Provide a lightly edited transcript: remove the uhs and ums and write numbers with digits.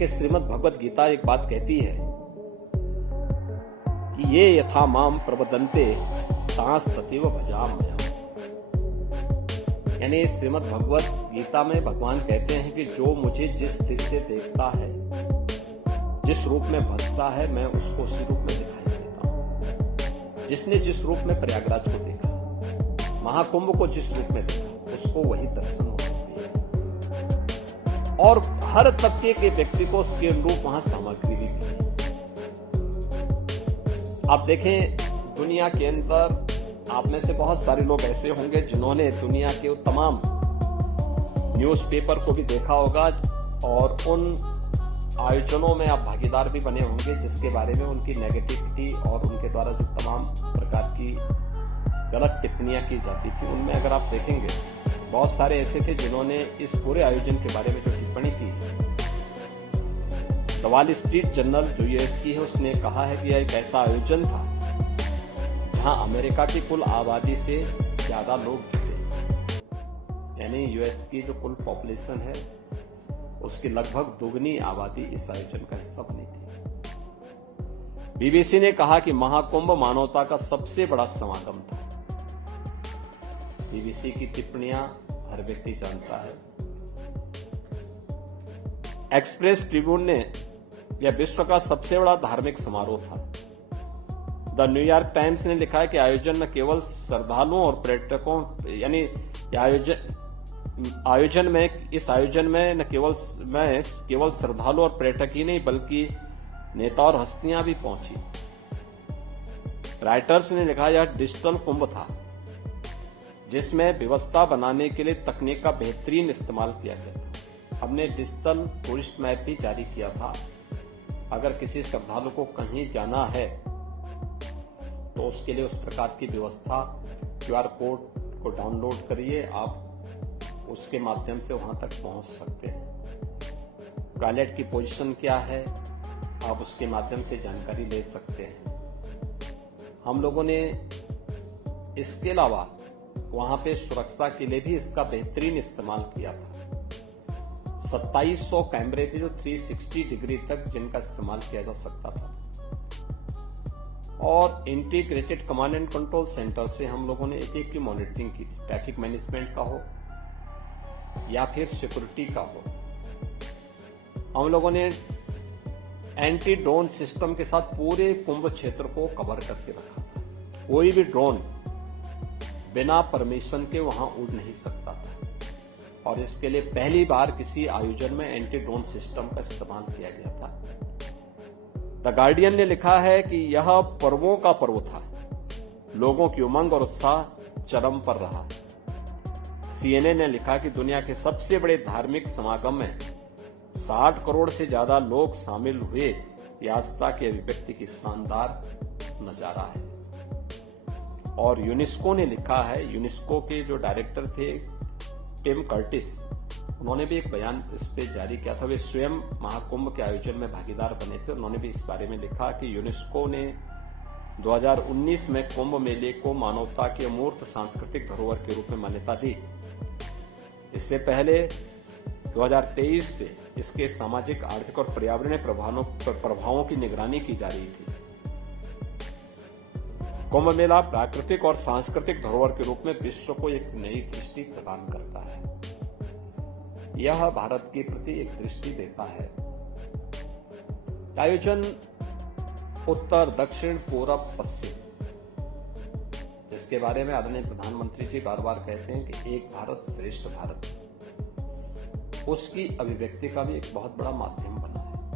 देखिए, श्रीमद् भगवद गीता एक बात कहती है कि ये यथा माम प्रबदन्ते तांस तथैव भजाम्यहम्। यानी श्रीमद् भगवद गीता में भगवान कहते हैं कि जो मुझे जिस दृष्टि से देखता है, जिस रूप में भजता है, मैं उसको उसी रूप में दिखाई देता हूं। जिसने जिस रूप में प्रयागराज को देखा, महाकुंभ को जिस रूप में देखा, उसको वही दर्शन होती है। और हर तबके के व्यक्ति को उसके अनुरूप वहां सामग्री भी मिली। आप देखें, दुनिया के अंदर आप में से बहुत सारे लोग ऐसे होंगे जिन्होंने दुनिया के तमाम न्यूज़पेपर को भी देखा होगा और उन आयोजनों में आप भागीदार भी बने होंगे जिसके बारे में उनकी नेगेटिविटी और उनके द्वारा जो तमाम प्रकार की गलत टिप्पणियां की जाती थी, उनमें अगर आप देखेंगे बहुत सारे ऐसे थे जिन्होंने इस पूरे आयोजन के बारे में जो टिप्पणी की। द वॉल स्ट्रीट जर्नल जो यूएस की है, उसने कहा है कि यह एक ऐसा आयोजन था जहां अमेरिका की कुल आबादी से ज्यादा लोग जुटे। यानी यूएस की जो कुल पॉपुलेशन है उसकी लगभग दोगुनी आबादी इस आयोजन का हिस्सा बनी थी। बीबीसी ने कहा कि महाकुंभ मानवता का सबसे बड़ा समागम था। बीबीसी की टिप्पणियां हर व्यक्ति जानता है। एक्सप्रेस ट्रिब्यून ने यह विश्व का सबसे बड़ा धार्मिक समारोह था। द न्यूयॉर्क टाइम्स ने लिखा है कि आयोजन न केवल श्रद्धालुओं और पर्यटकों, यानी इस आयोजन में न केवल श्रद्धालु और पर्यटक ही नहीं बल्कि नेता और हस्तियां भी पहुंची। राइटर्स ने लिखा यह डिजिटल कुंभ था जिसमें व्यवस्था बनाने के लिए तकनीक का बेहतरीन इस्तेमाल किया गया था। हमने डिजिटल टूरिस्ट मैप भी जारी किया था। अगर किसी श्रद्धालु को कहीं जाना है तो उसके लिए उस प्रकार की व्यवस्था, क्यूआर कोड को डाउनलोड करिए, आप उसके माध्यम से वहां तक पहुंच सकते हैं। टॉयलेट की पोजीशन क्या है, आप उसके माध्यम से जानकारी ले सकते हैं। हम लोगों ने इसके अलावा वहां पे सुरक्षा के लिए भी इसका बेहतरीन इस्तेमाल किया था। 2700 कैमरे थे जो 360 डिग्री तक जिनका इस्तेमाल किया जा सकता था। और integrated command and control centre से हम लोगों ने एक की मॉनिटरिंग की थी। ट्रैफिक मैनेजमेंट का हो या फिर सिक्योरिटी का हो। हम लोगों ने एंटी ड्रोन सिस्टम के साथ पूरे कुंभ क्षेत्र को कवर करके रखा था। कोई भी ड्रोन बिना परमिशन के वहां उड़ नहीं सकता था और इसके लिए पहली बार किसी आयोजन में एंटी ड्रोन सिस्टम का इस्तेमाल किया गया था। द गार्डियन ने लिखा है कि यह पर्वों का पर्व था। लोगों की उमंग और उत्साह चरम पर रहा। सीएनए ने लिखा कि दुनिया के सबसे बड़े धार्मिक समागम में 60 करोड़ से ज्यादा लोग शामिल हुए। यह आस्था की अभिव्यक्ति की शानदार नजारा है। और यूनेस्को ने लिखा है, यूनेस्को के जो डायरेक्टर थे टिम कर्टिस, उन्होंने भी एक बयान इस पे जारी किया था। वे स्वयं महाकुंभ के आयोजन में भागीदार बने थे। उन्होंने भी इस बारे में लिखा कि यूनेस्को ने 2019 में कुंभ मेले को मानवता की अमूर्त सांस्कृतिक धरोहर के रूप में मान्यता दी। इससे पहले 2023 से इसके सामाजिक, आर्थिक और पर्यावरणीय प्रभावों की निगरानी की जा रही थी। कुंभ मेला प्राकृतिक और सांस्कृतिक धरोहर के रूप में विश्व को एक नई दृष्टि प्रदान करता है। यह भारत के प्रति एक दृष्टि देता है। आयोजन उत्तर, दक्षिण, पूरब, पश्चिम, इसके बारे में आदरणीय प्रधानमंत्री जी बार बार कहते हैं कि एक भारत श्रेष्ठ भारत, उसकी अभिव्यक्ति का भी एक बहुत बड़ा माध्यम